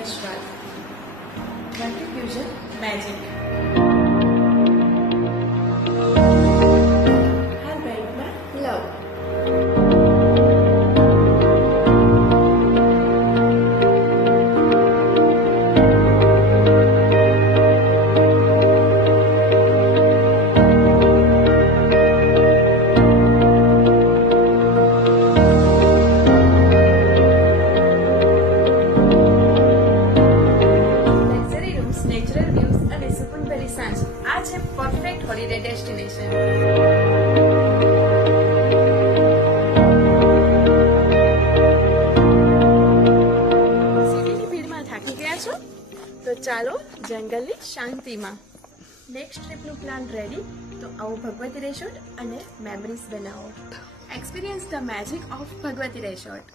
વિશ્વાસ. Confusion magic. હાર્બેન્ડમાં love. Natural views અને સુકૂનભરી સાંજ આ છે પરફેક્ટ હોલિડે ડેસ્ટિનેશન. સિટીની ભીડમાં થાકી ગયા છો તો ચાલો જંગલની શાંતિમાં. નેક્સ્ટ ટ્રીપનું પ્લાન રેડી તો આવો ભગવતી રિસોર્ટ અને મેમરીઝ બનાવો. Experience the magic of Bhagwati resort.